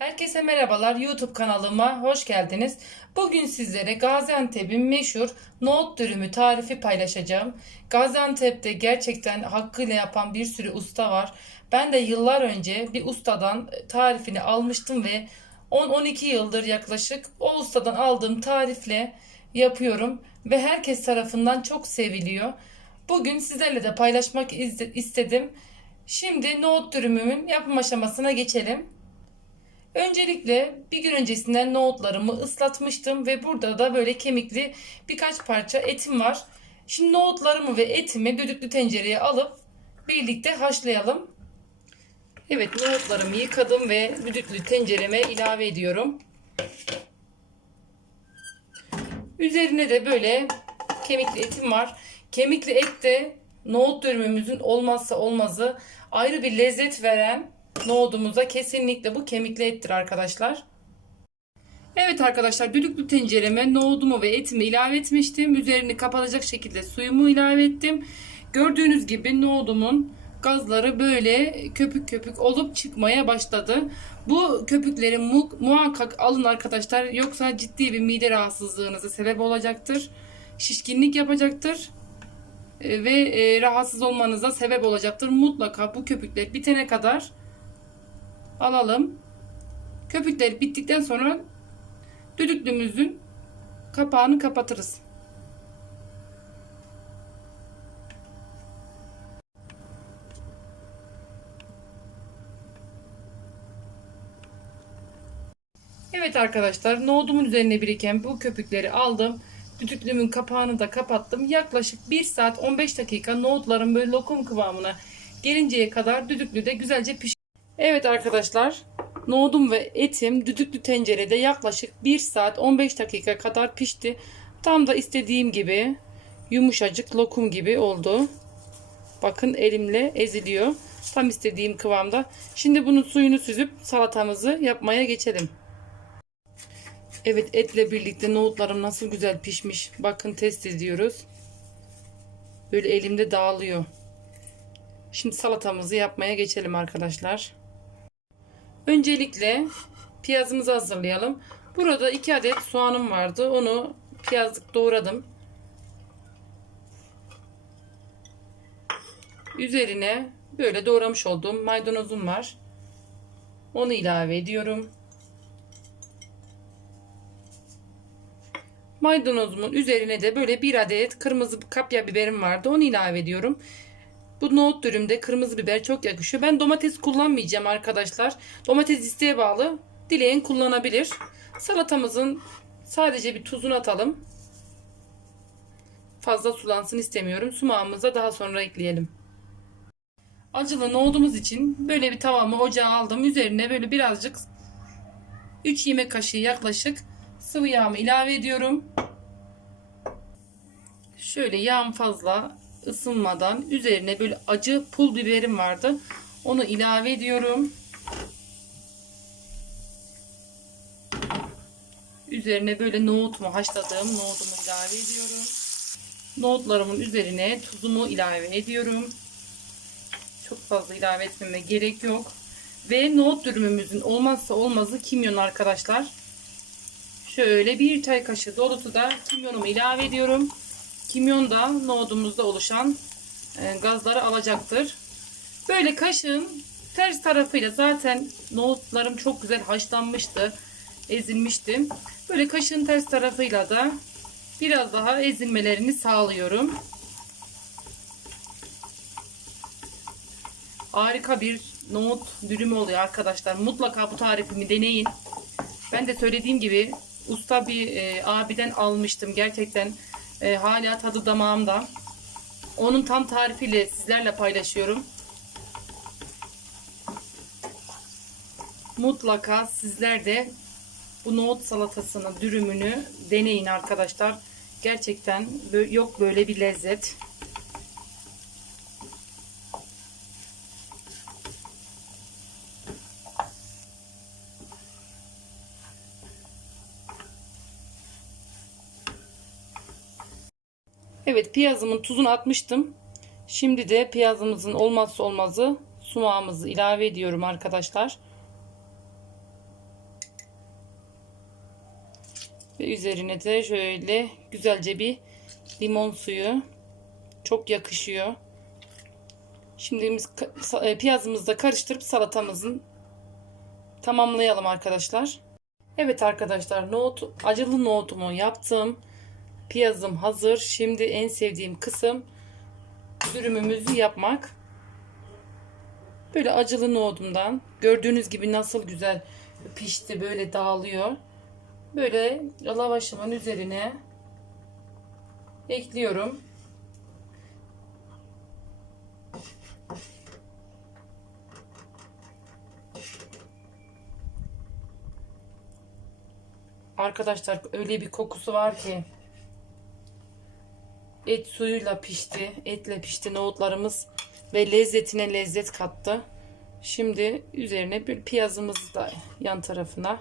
Herkese merhabalar YouTube kanalıma hoş geldiniz. Bugün sizlere Gaziantep'in meşhur nohut dürümü tarifi paylaşacağım. Gaziantep'te gerçekten hakkıyla yapan bir sürü usta var. Ben de yıllar önce bir ustadan tarifini almıştım ve 10-12 yıldır yaklaşık o ustadan aldığım tarifle yapıyorum ve herkes tarafından çok seviliyor. Bugün sizlerle de paylaşmak istedim. Şimdi nohut dürümümün yapım aşamasına geçelim. Öncelikle bir gün öncesinden nohutlarımı ıslatmıştım ve burada da böyle kemikli birkaç parça etim var. Şimdi nohutlarımı ve etimi düdüklü tencereye alıp birlikte haşlayalım. Evet nohutlarımı yıkadım ve düdüklü tencereme ilave ediyorum. Üzerine de böyle kemikli etim var. Kemikli et de nohut dürümümüzün olmazsa olmazı ayrı bir lezzet veren nohudumuza kesinlikle bu kemikli ettir arkadaşlar. Evet arkadaşlar düdüklü tencereme nohudumu ve etimi ilave etmiştim. Üzerini kapatacak şekilde suyumu ilave ettim. Gördüğünüz gibi nohudumun gazları böyle köpük köpük olup çıkmaya başladı. Bu köpükleri mu- muhakkak alın arkadaşlar yoksa ciddi bir mide rahatsızlığınıza sebep olacaktır. Şişkinlik yapacaktır e, ve e, rahatsız olmanıza sebep olacaktır. Mutlaka bu köpükler bitene kadar alalım. Köpükler bittikten sonra düdüklümüzün kapağını kapatırız. Evet arkadaşlar nohudumun üzerine biriken bu köpükleri aldım. Düdüklümün kapağını da kapattım. Yaklaşık 1 saat 15 dakika nohutların böyle lokum kıvamına gelinceye kadar düdüklüde güzelce piş. Evet arkadaşlar nohudum ve etim düdüklü tencerede yaklaşık 1 saat 15 dakika kadar pişti. Tam da istediğim gibi yumuşacık lokum gibi oldu. Bakın elimle eziliyor. Tam istediğim kıvamda. Şimdi bunun suyunu süzüp salatamızı yapmaya geçelim. Evet etle birlikte nohutlarım nasıl güzel pişmiş. Bakın test ediyoruz. Böyle elimde dağılıyor. Şimdi salatamızı yapmaya geçelim arkadaşlar. Öncelikle piyazımızı hazırlayalım. Burada 2 adet soğanım vardı. Onu piyazlık doğradım. Üzerine böyle doğramış olduğum maydanozum var. Onu ilave ediyorum. Maydanozumun üzerine de böyle bir adet kırmızı kapya biberim vardı. Onu ilave ediyorum. Bu nohut dürümde kırmızı biber çok yakışıyor. Ben domates kullanmayacağım arkadaşlar. Domates isteğe bağlı. Dileyen kullanabilir. Salatamızın sadece bir tuzunu atalım. Fazla sulansın istemiyorum. Sumağımıza daha sonra ekleyelim. Acılı nohudumuz için böyle bir tavamı ocağa aldım. Üzerine böyle birazcık 3 yemek kaşığı yaklaşık sıvı yağımı ilave ediyorum. Şöyle yağım fazla ısınmadan üzerine böyle acı pul biberim vardı. Onu ilave ediyorum. Üzerine böyle nohut haşladığım nohutumu ilave ediyorum. Nohutlarımın üzerine tuzumu ilave ediyorum. Çok fazla ilave etmeme gerek yok. Ve nohut dürümümüzün olmazsa olmazı kimyon arkadaşlar. Şöyle bir çay kaşığı dolusu da kimyonumu ilave ediyorum. Kimyon da nohudumuzda oluşan e, gazları alacaktır. Böyle kaşığın ters tarafıyla zaten nohutlarım çok güzel haşlanmıştı. Ezilmişti. Böyle kaşığın ters tarafıyla da biraz daha ezilmelerini sağlıyorum. Harika bir nohut dürümü oluyor arkadaşlar. Mutlaka bu tarifimi deneyin. Ben de söylediğim gibi usta bir e, abiden almıştım. Gerçekten e, hala tadı damağımda. Onun tam tarifiyle sizlerle paylaşıyorum. Mutlaka sizler de bu nohut salatasını, dürümünü deneyin arkadaşlar. Gerçekten yok böyle bir lezzet. Evet piyazımın tuzunu atmıştım. Şimdi de piyazımızın olmazsa olmazı sumağımızı ilave ediyorum arkadaşlar. Ve üzerine de şöyle güzelce bir limon suyu. Çok yakışıyor. Şimdi e, piyazımızı da karıştırıp salatamızın tamamlayalım arkadaşlar. Evet arkadaşlar nohut, acılı nohutumu yaptım. Piyazım hazır. Şimdi en sevdiğim kısım dürümümüzü yapmak. Böyle acılı nohudumdan gördüğünüz gibi nasıl güzel pişti böyle dağılıyor. Böyle lavaşımın üzerine ekliyorum. Arkadaşlar öyle bir kokusu var ki et suyuyla pişti. Etle pişti nohutlarımız ve lezzetine lezzet kattı. Şimdi üzerine bir piyazımızı da yan tarafına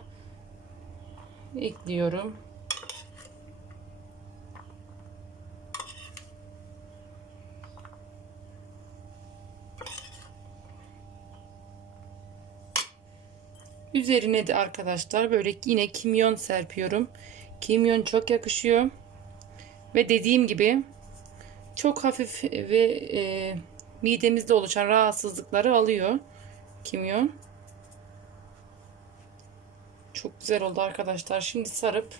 ekliyorum. Üzerine de arkadaşlar böyle yine kimyon serpiyorum. Kimyon çok yakışıyor. Ve dediğim gibi çok hafif ve e, midemizde oluşan rahatsızlıkları alıyor kimyon. Çok güzel oldu arkadaşlar. Şimdi sarıp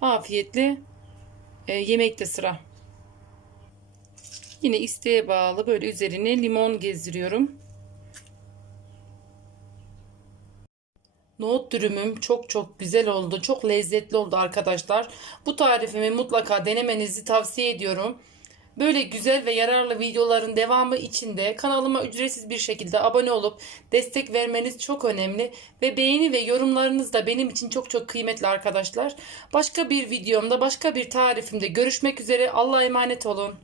afiyetle e, yemekte sıra. Yine isteğe bağlı böyle üzerine limon gezdiriyorum. Nohut dürümüm çok çok güzel oldu. Çok lezzetli oldu arkadaşlar. Bu tarifimi mutlaka denemenizi tavsiye ediyorum. Böyle güzel ve yararlı videoların devamı için de kanalıma ücretsiz bir şekilde abone olup destek vermeniz çok önemli. Ve beğeni ve yorumlarınız da benim için çok çok kıymetli arkadaşlar. Başka bir videomda başka bir tarifimde görüşmek üzere. Allah'a emanet olun.